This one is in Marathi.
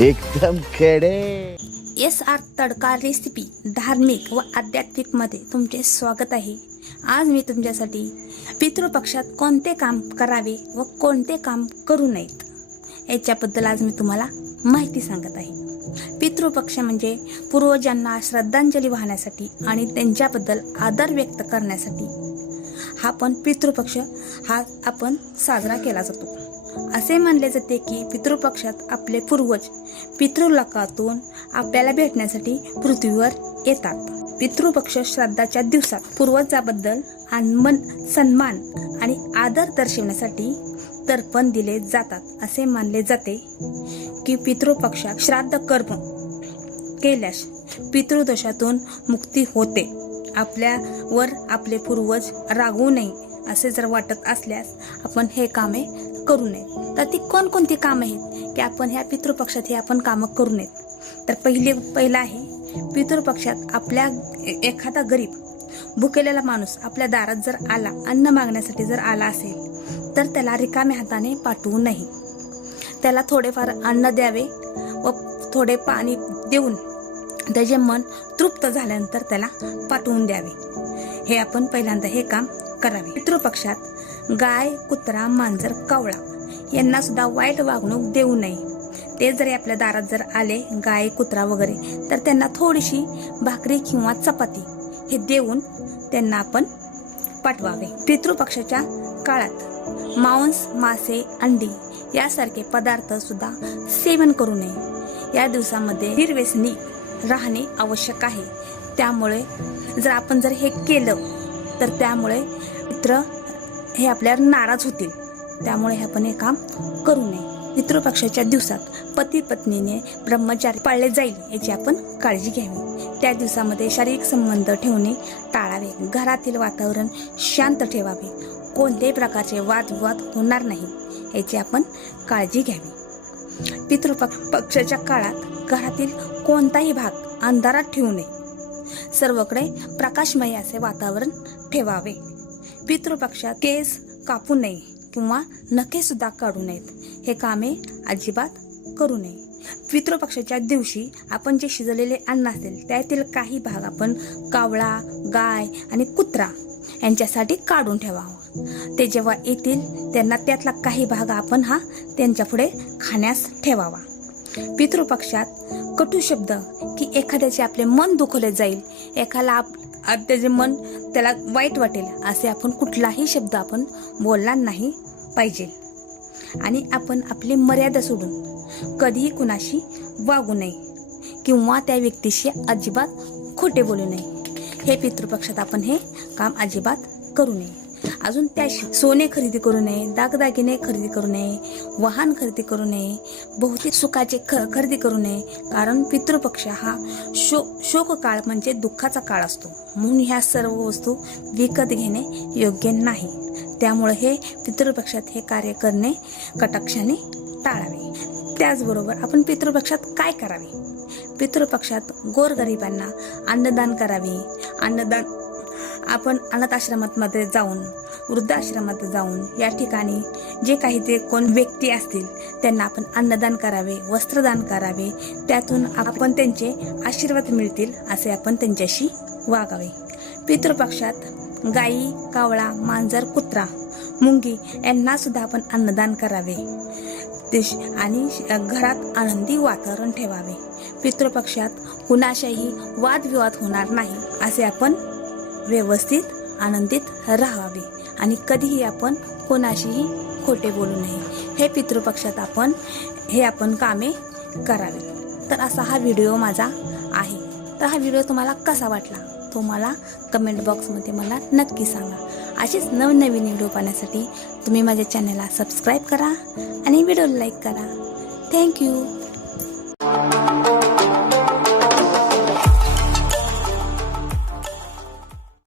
एकदम खेडे। SR तडका रेसिपी धार्मिक व आध्यात्मिक मध्ये तुमचे स्वागत आहे। आज मी तुमच्यासाठी पितृपक्षात कोणते काम करावे व कोणते काम करू नयेत याच्याबद्दल आज मी तुम्हाला माहिती सांगत आहे। पितृपक्ष म्हणजे पूर्वजांना श्रद्धांजली वाहण्यासाठी आणि त्यांच्याबद्दल आदर व्यक्त करण्यासाठी हा पितृपक्ष आपण साजरा केला जातो। असे मानले जाते की पितृपक्षात आपले पूर्वज पितृलोकातून आपल्याला भेटण्यासाठी पृथ्वीवर येतात। पितृपक्ष श्राद्धाच्या दिवसात पूर्वजाबद्दल सन्मान आणि आदर दर्शवण्यासाठी तर्पण दिले जातात। असे मानले जाते की पितृपक्षात श्राद्ध कर्म केल्यास पितृदोषातून मुक्ती होते। आपल्यावर आपले पूर्वज रागवू नये असे जर वाटत असल्यास आपण हे कामे करू नये। तर ती कोणकोणती कामे आहेत की आपण ह्या पितृपक्षात हे आपण कामं करू नयेत। तर पहिला आहे पितृपक्षात आपल्या एखादा गरीब भुकेलेला माणूस आपल्या दारात जर आला, अन्न मागण्यासाठी जर आला असेल तर त्याला रिकाम्या हाताने पाठवू नये। त्याला थोडेफार अन्न द्यावे व थोडे पाणी देऊन त्याचे मन तृप्त झाल्यानंतर त्याला पाठवून द्यावे। हे आपण पहिल्यांदा हे काम करावे। पितृपक्षात गाय, कुत्रा, मांजर, कावळा यांना सुद्धा वाईट वागणूक देऊ नये। ते जरी आपल्या दारात जर आले गाय, कुत्रा वगैरे तर त्यांना थोडीशी भाकरी किंवा चपाती हे देऊन त्यांना आपण पाठवावे। पितृपक्षाच्या काळात मांस, मासे, अंडी यासारखे पदार्थ सुद्धा सेवन करू नये। या दिवसामध्ये निर्व्यसनी राहणे आवश्यक आहे। त्यामुळे जर आपण हे केलं तर त्यामुळे पितृ हे आपल्यावर नाराज होतील। त्यामुळे आपण हे काम करू नये। पितृपक्षाच्या दिवसात पती पत्नीने ब्रह्मचर्य पाळले जाईल याची आपण काळजी घ्यावी। त्या दिवसामध्ये शारीरिक संबंध ठेवणे टाळावे। घरातील वातावरण शांत ठेवावे। कोणत्याही प्रकारचे वादविवाद होणार नाही याची आपण काळजी घ्यावी। पितृपक्षाच्या काळात घरातील कोणताही भाग अंधारात ठेवू नये। सर्वकडे प्रकाशमय असे वातावरण ठेवावे। पितृपक्षात केस कापू नये किंवा नखे सुद्धा काढू नयेत। हे कामे अजिबात करू नये। पितृपक्षाच्या दिवशी आपण जे शिजलेले अन्न असेल त्यातील काही भाग आपण कावळा, गाय आणि कुत्रा यांच्यासाठी काढून ठेवावा। ते जेव्हा येतील त्यांना त्यातला काही भाग आपण त्यांच्या पुढे खाण्यास ठेवावा। पितृपक्षात कटू शब्द की एखाद्याचे आपले मन दुखवले जाईल, त्याचे मन त्याला वाईट वाटेल असे आपण कुठलाही शब्द आपण बोलला नाही पाहिजे। आणि आपण आपली मर्यादा सोडून कधीही कुणाशी वागू नये किंवा त्या व्यक्तीशी अजिबात खोटे बोलू नये। हे पितृपक्षात आपण हे काम अजिबात करू नये। अजून त्याशी सोने खरेदी करू नये, दागदागिने खरेदी करू नये, वाहन खरेदी करू नये, भौतिक सुखाचे खरेदी करू नये। कारण पितृपक्ष हा शोक काळ म्हणजे दुःखाचा काळ असतो। म्हणून ह्या सर्व वस्तू विकत घेणे योग्य नाही। त्यामुळे हे पितृपक्षात हे कार्य करणे कटाक्षाने टाळावे। त्याचबरोबर आपण पितृपक्षात काय करावे? पितृपक्षात गोरगरिबांना अन्नदान करावे। आपण अनाथ आश्रमामध्ये जाऊन, वृद्धाश्रमात जाऊन या ठिकाणी जे काही ते कोण व्यक्ती असतील त्यांना आपण अन्नदान करावे, वस्त्रदान करावे। त्यातून आपण त्यांचे आशीर्वाद मिळतील असे आपण त्यांच्याशी वागावे। पितृपक्षात गायी, कावळा, मांजर, कुत्रा, मुंगी यांना सुद्धा आपण अन्नदान करावे आणि घरात आनंदी वातावरण ठेवावे। पितृपक्षात कुणाशाही वादविवाद होणार नाही असे आपण व्यवस्थित आनंदित राहावे आणि कधीही आपण कोणाशीही खोटे बोलू नये। हे पितृपक्षात आपण कामे करावे। तर असा हा व्हिडिओ माझा आहे। तर हा व्हिडिओ तुम्हाला कसा वाटला तो मला कमेंट बॉक्समध्ये मला नक्की सांगा। असेच नवनवीन व्हिडिओ पाहण्यासाठी तुम्ही माझ्या चॅनलला सबस्क्राईब करा आणि व्हिडिओला लाईक करा। थँक्यू।